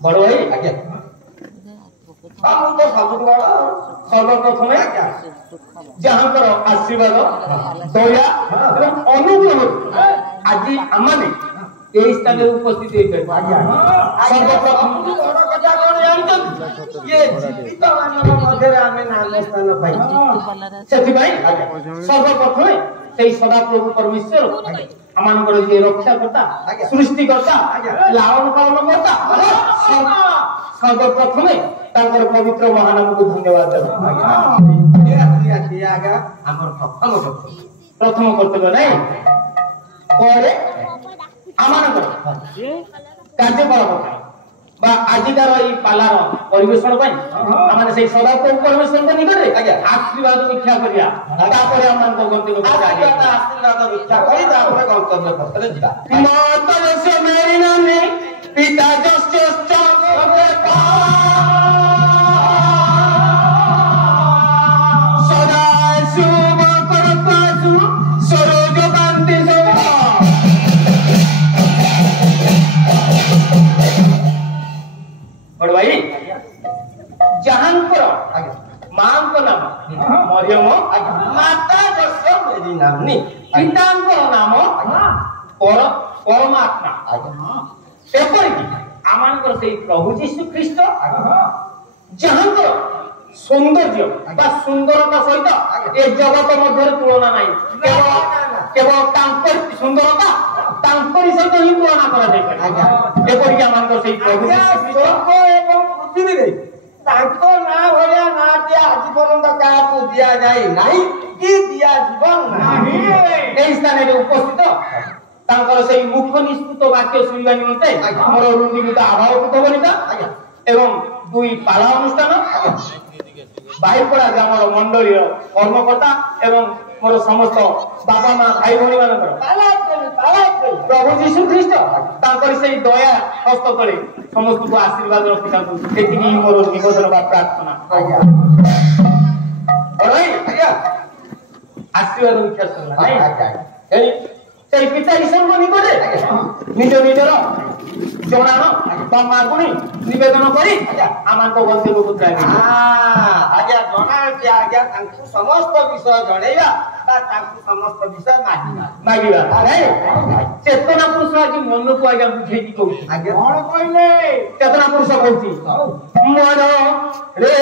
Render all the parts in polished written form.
बड़ भाई आज्ञा तो सब बड़ सर्वप्रथमे जहाँ आशीर्वाद दया अनुग्रह आज आम यही स्थान उपस्थित सर्वप्रथम सर्वप्रथमे से सदाप्रभु परमेश्वर आम रक्षाकर्ता सृष्टिकर्ता लालन पालन करता सर्वप्रथमे पवित्र महानाम को धन्यवाद प्रथम कर्तव्य नहीं कार्यकलाप आजिकार पालार परिवेशन से सदाप्रभु परमेश्वर निकट में आशीर्वाद भिक्षा करिया गंतव्य पिता सदा शुभ करपासु सरोज कांति बड़ भाई जहां मां को नाम मरियम माता जस्य मेरी नामनी पिता नाम परमात्मा एपरिक आमानकर से प्रभु जीशु ख्रीस्ट जहां सौंदर्य सुंदरता सहित ए जगत मध्य तुलना नहीं केवल सुंदरता सहित ही तुलना करेपरिक आमानकर से प्रभु जीशु ख्रीस्ट पृथ्वी ना भाया ना आज पर्यंत क्या दिया जाए नहीं କି ଦିଆଯିବ ନାହିଁ। এই স্থানে উপস্থিত তাଙ୍କର সেই মুখ্য নিষ্কৃত বাক্য শুনিবা নিমন্তে আমার রুন্দিমিত আভাবভূত বনিতা এবং দুই পালা অনুষ্ঠান বাহিপড়া যে আমার মন্ডলীর কর্মকর্তা এবং মোর সমস্ত বাবা মা ভাই ভৌণী মানଙ୍କର প্রভু যীশু খ্রিস্ট তাଙ୍କର সেই দয়া হস্ত তଳେ ସମସ୍ତଙ୍କୁ ଆଶୀର୍ବାଦ ରଖିଥାନ୍ତୁ ସେତିକି ମୋର ନିବେଦନ ବା ପ୍ରାର୍ଥନା। ଆଶୀର୍ବାଦ ବିଶ୍ୱାସ କଲା সেই পিতা ঈশ্বরଙ୍କ নিকটে নিজ নিজର ଜଣାଣ ବା ମାଗୁଣି ନିବେଦନ କରି ଆମଙ୍କ ଗନ୍ତବ୍ୟକୁ ଯାଏ। ଆଜ୍ଞା ଜଣାଉଛି ଆଜ୍ଞା ତାଙ୍କୁ ସମସ୍ତ ବିଷୟ ଜଣେଇବା ବା ତାଙ୍କୁ ସମସ୍ତ ବିଷୟ ମାଗିବା ଚେତନା ପୁରୁଷ ଆଜି ମନକୁ ଆଜ୍ଞା ବୁଝେଇକି କହୁଛି। ଆଜ୍ଞା କଣ କହିଲେ? ଚେତନା ପୁରୁଷ କହୁଛି ମନ ରେ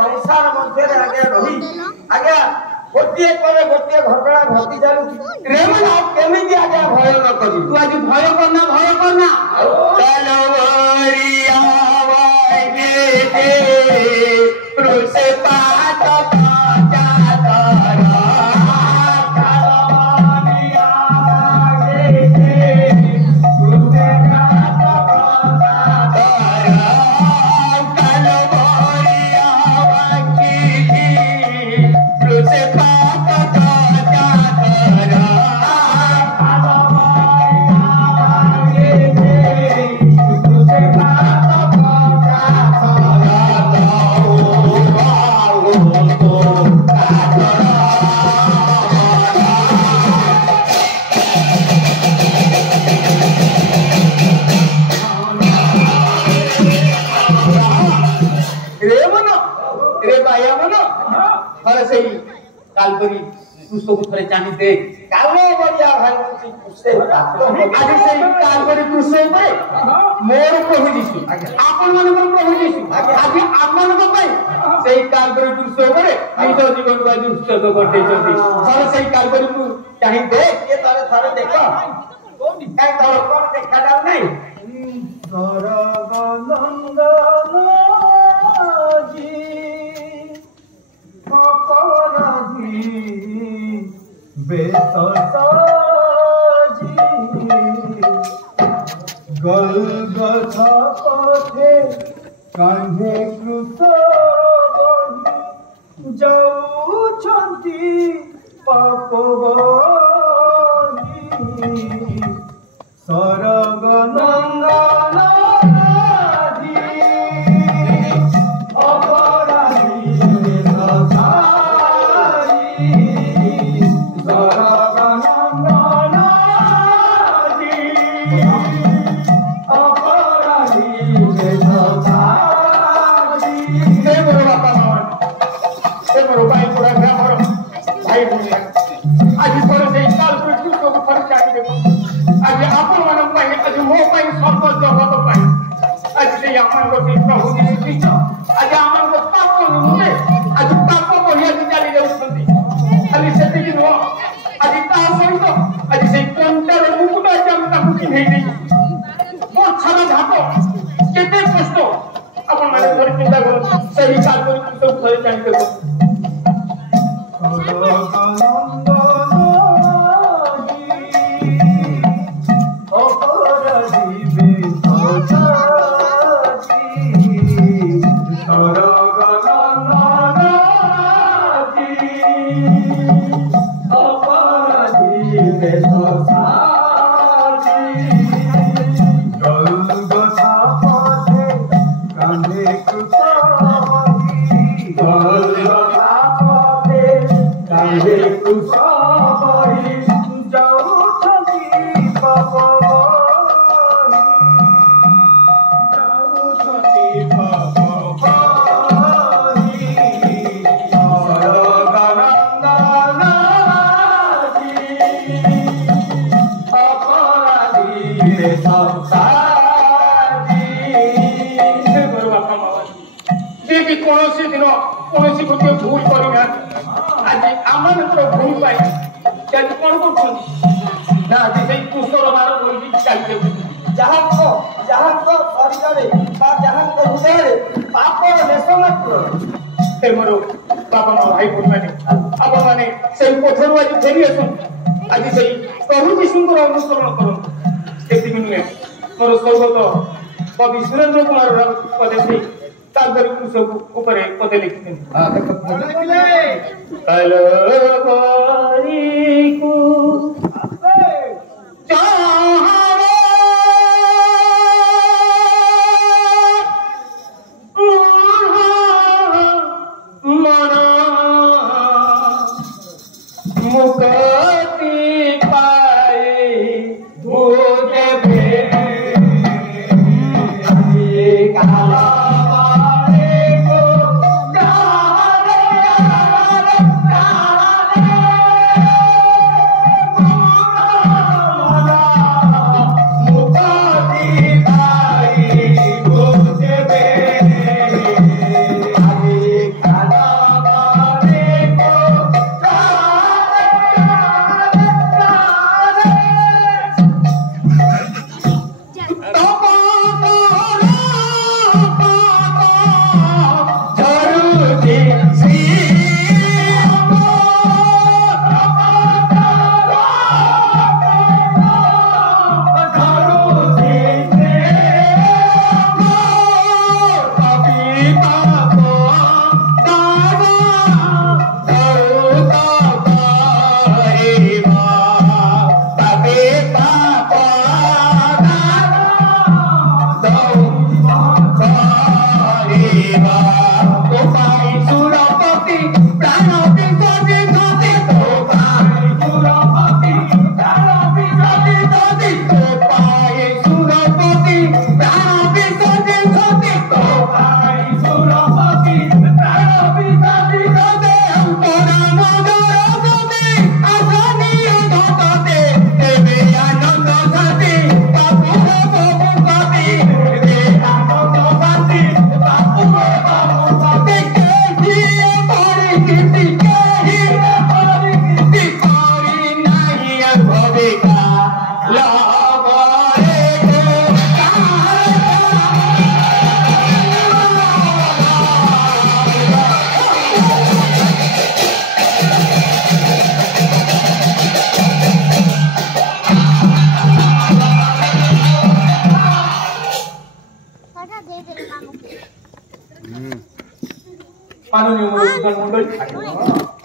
संसार मध्य आज्ञा गोटे पर गोटे घटना घटी चलुची केमी आज्ञा भय न करी तू आज भय करना पुष्प थोड़े चाहे देख कालो बढ़िया भाई पुष्पे आज से कालबरी पुष्प पे मोर प्रभु जीशु आपन मन प्रभु जीशु आज आपन को पई सेही कालबरी पुष्प पे निज जीवन को आज उत्सर्ग कर देछथि थोड़े सेही कालबरी को चाहे देख के तारे थारे देखो काई तोर कोन देखा जाउ नहीं सरगनंदन जी अपराधी बेतसाजी गलगथा पथे कान्हे कृत बही जाउछन्ति पापबही सरगनंदन କୌଣସି ଦିନ କୌଣସି ଗୋଟିଏ ଭୁଲ କରିନାହାନ୍ତି। ଆଜି ଆମମାନଙ୍କର ଭୁଲ ପାଇଁ ଆଜି କଣ କରୁଛନ୍ତି ନା ଆଜି ସେଇ କୁଶର ମାର ବୋଲିକି ଚାଲି ଯାଉଛନ୍ତି। ଯାହାଙ୍କ ଶରୀରରେ ବା ଯାହାଙ୍କ ହୃଦୟରେ ପାପର ଦେଶ ମାତ୍ର ସେ ମୋର ବାପା ମା ଭାଇ ଭଉଣୀମାନେ ଆପଣମାନେ ସେଇ ପଥରୁ ଆଜି ଫେରି ଆସନ୍ତୁ। ଆଜି ସେଇ ପ୍ରଭୁ ଯୀଶୁଙ୍କର ଅନୁସରଣ କରନ୍ତୁ। ସେତିକି ନୁହେଁ ମୋର ସ୍ୱର୍ଗତ କବି ସୁରେନ୍ଦ୍ର କୁମାର ରାଉତ ପଦେ ସେଇ ତାଙ୍କରି ପୁରୁଷ ଉପରେ ପଦେ ଲେଖିଛନ୍ତି।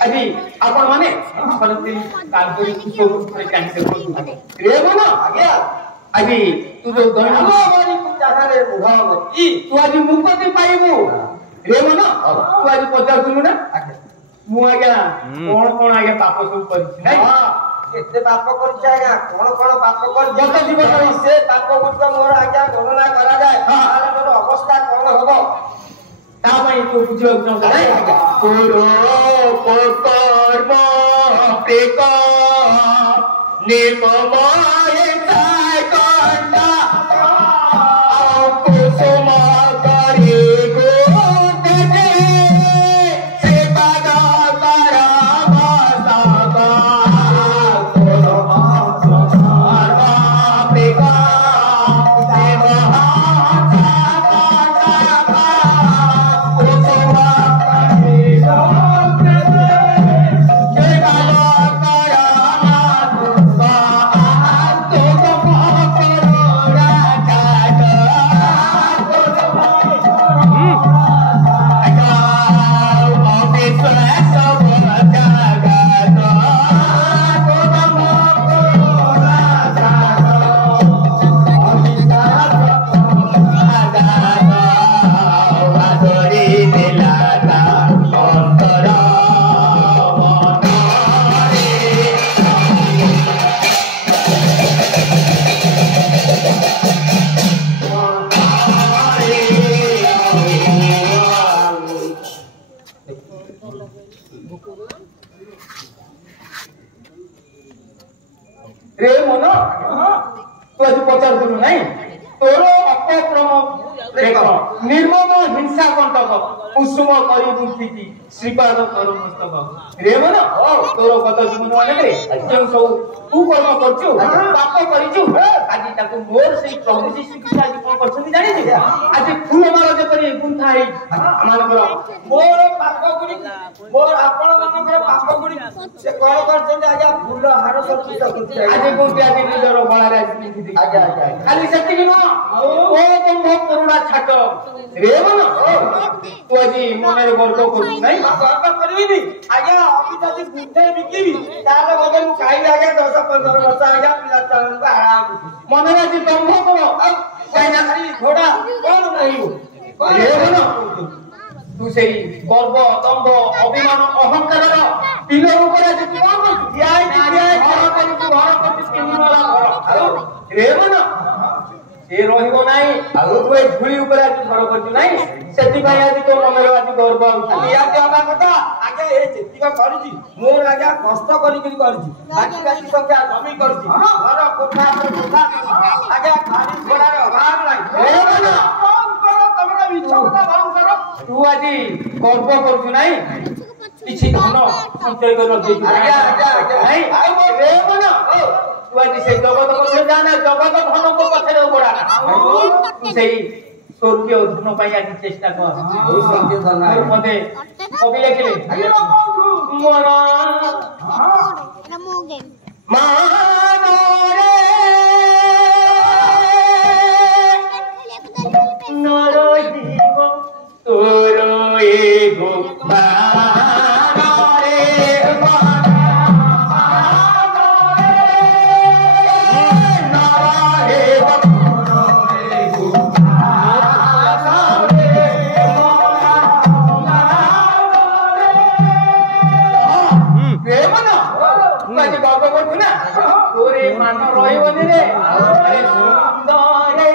আজি আপন মানে সরতে কালকরি কুসুম করে কাহিতে রে মন আজ্ঞা আজি তু তো দৈনিক আমারি চাহারে মুভাব ই তু আজি মুক্তি পাইবু রে মন তু আজি পচারুলু না মু আজ্ঞা কোন কোন আজ্ঞা পাপ সব করিছি নাই কেতে পাপ করছে আজ্ঞা কোন কোন পাপ কর যত জীবন সে পাপ গুড মোর আজ্ঞা গণনা করা যায় তাহলে তোর অবস্থা কোন হবো তাই তো বুঝিও নাই তোর কর্ম প্রেক নির্মময় চাই কন্যা কুসুম করে গো দেবে সে পাদ কর মস্তকা তোর কর্ম প্রেক Thank you. रे मन तू आज पचारुलु नहीं तोर अपक्रम देख निर्मम हिंसा कंटक कुसुम करी बुद्धि श्रीपाद कर मस्तक रे मन तोर गत जीवन अनेक जो सब तू कर्म करछु पाप करिछु आज ताको मोर से प्रभु श्री कृष्ण आज कोन करछन जानि जे आज फूल माला जे करी गुंथा हे मानकर मोर पाप गुडी मोर आपण मानकर पाप गुडी से कोन करछन आज फूल हार सब करछु आज कोन आज निजर गळा रे आज पिंधि आज खाली सेति कि न ओ बंध करुणा छाट रे मन तू आज मने गर्व करछु नहीं गर्व करबिनी आज्ञा अभी जदी बुद्धे बिकिबी तार बगल खाई आज्ञा 10-15 वर्ष आज्ञा पिला चलन को आराम मने आज दंभ करो काइना खाली घोड़ा कोन नहीं रे मन तू सेई गर्व दंभ अभिमान अहंकार पिलो ऊपर आज तू कोन करछु दियाई घर करछु किनि वाला घर रे मन से रहिबो नाही आगु तू ए धुली ऊपर आज घर करछु नाही सेति भाई आज तो मनर आज गर्व या देबा कथा आगे ए जेति का करछि मोर आज्ञा कष्ट करी करी करछि बाकी बाकी संख्या जमी करछि घर कोठा आज्ञा खाली घोड़ार अभाव नाही रे मन कौन करो तमरा विच्छोदा भाव करो तू आज गर्व करछु नाही किछि धन संचय कर रखि आज्ञा नाही आउ रे मन तू आज से जगत कथे जाना जगत धन को कथे गोड़ा तू सेई स्वर्गीय धन पाई आज चेष्टा कर ओई स्वर्गीय धन मते कवि लिखले मोरा मानो रे नरो जीव तोरो एगो मानो रे मान रही रे सुंदर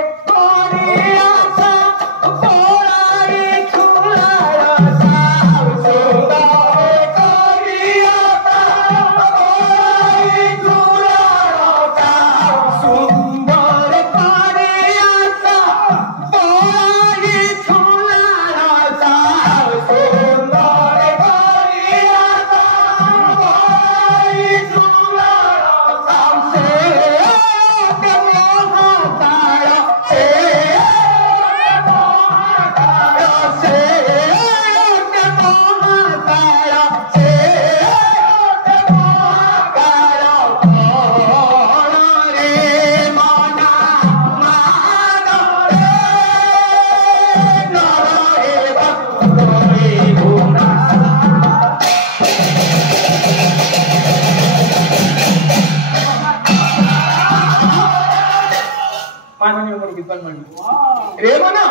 रे मना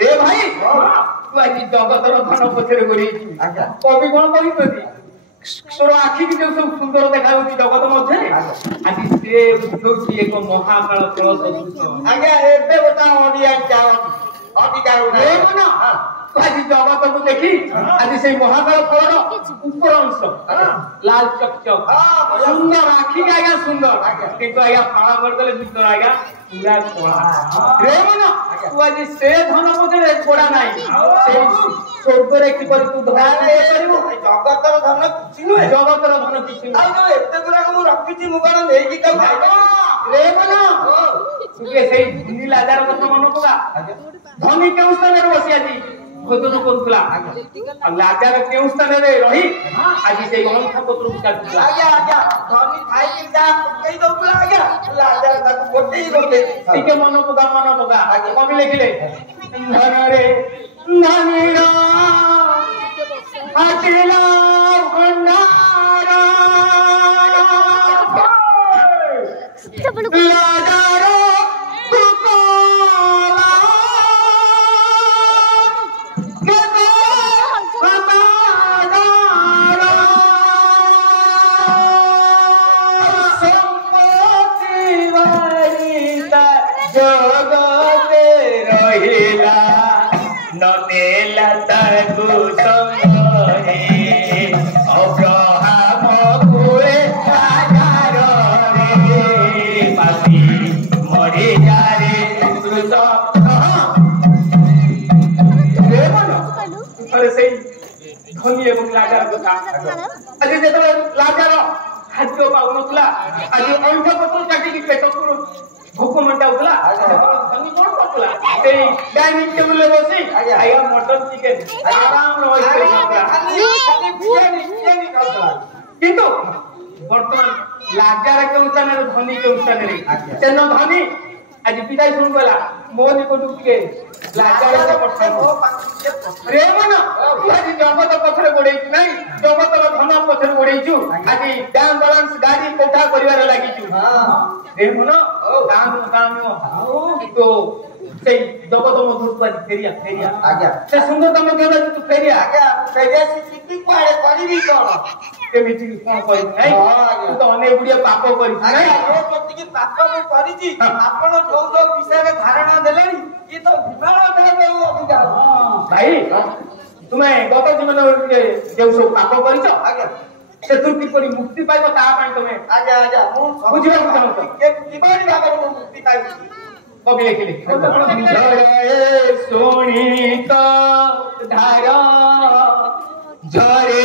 रे भाई तू आज जगतर धन पछरे करी कवि कोन कहितोती तोर आखि की जो सब सुंदर देखाउती जगत मध्ये आज से बुझौती एक महाकाल कलश सदृश आज्ञा एबे बता ओडिया जाओ अधिकार रे मना तू आज जगत को देखी आज से महाकाल फलर ऊपर अंश लाल चकचक सुंदर आखि के आज्ञा सुंदर किंतु आज्ञा फाळा कर देले भीतर आज्ञा पूरा कोळा रे मना तू आज से धन मध्ये कोड़ा नाही से स्वर्ग रे की पर तू धन करिवो जगतर धन किछि नुहे जगतर धन किछि आ जो एते गुरा को रखिछि मुगण नेई की तो रे मना तू के सेई धनी लाजार कथा मन पका धनी केउ स्थान रे बसी आजी खोजन करथला लाजार केउ स्थान रे रही आज सेई अंख पत्र काटला आज्ञा धनी खाई की जा कई दउला आज्ञा लाजार ताको गोटेई रोते टिके मन पका कवि लिखिले धन रे धनीरा आचला भंडारा लाजारो कुकोला केतो हतादारा संपत्ति वारिता जगते रहिला ननेला ताकु संगरे ଲାଜାର କଥା ଆଜି ଯେତେବେଳେ ଲାଜାର ଖାଦ୍ୟ ପାଉନଥିଲା ଆଜି ଅଇଁଠା ପତ୍ର କାଟିକି ପେଟକୁ ଭୋକ ମେଣ୍ଟାଉଥିଲା ଧନୀ କଣ କରୁଥିଲା ସେଇ ଡାଇନିଂ ଟେବୁଲରେ ବସି ଆଜ୍ଞା ମଟନ ଚିକେନ ଆରାମରେ କିନ୍ତୁ ବର୍ତ୍ତମାନ ଲାଜାର କେଉଁ ସ୍ଥାନରେ ଧନୀ କେଉଁ ସ୍ଥାନରେ ସେନ ଧନୀ ଆଜି ପିତାଇ ଶୁଣି ଗଲା ମୋ ନିକଟକୁ ଟିକେ ଲାଜାର ପ୍ରେମ ନା ଆଜି ଜଗତ ପଛରେ ଗୋଡେଇଛୁ ନାଇଁ ଜଗତର ଧନ ପଛରେ ଗୋଡେଇଛୁ ଆଜି ବ୍ୟାଙ୍କ ବାଲାନ୍ସ ଗାଡି କୋଠା କରିବାରେ ଲାଗିଛୁ ପ୍ରେମ ନା କିନ୍ତୁ ସେଇ ଜଗତ ମଧୁରକୁ ଆଜି ଫେରିଆ ଆଜ୍ଞା ସେ ସୁନ୍ଦରତା ମଧ୍ୟ ତୁ ଫେରିଆ ଆଜ୍ଞା ଫେରିଆ ଶିଖି କୁଆଡେ କରିବି କଣ କେମିତି କଣ କରିବି ନାଇଁ ତୁ ତ ଅନେକ ଗୁଡିଏ ପାପ କରିଛୁ ନାଇଁ ଯେତିକି ପାପ ମୁଁ କରିଛି ଆପଣ ଯୋଉ ଯୋଉ ବିଷୟରେ ଧାରଣା ଦେଲେଣି ଇଏ ତ ବିବାହ ଅଧିକା ଭାଇ ତୁମେ ଗତ ଜୀବନରେ ଯେଉଁ ସବୁ ପାପ କରିଛ ଆଜ୍ଞା ସେଥିରୁ କିପରି ମୁକ୍ତି ପାଇବ ତା ପାଇଁ ତମେ ଆଜ୍ଞା ଆଜ୍ଞା ମୁଁ ବୁଝିବାକୁ ଚାହୁଁଛ କିପରି ଭାବରେ ମୁଁ ମୁକ୍ତି ପାଇବି କବି ଲେଖିଲେ ଶୁଣି ତ ଧାର ଝରେ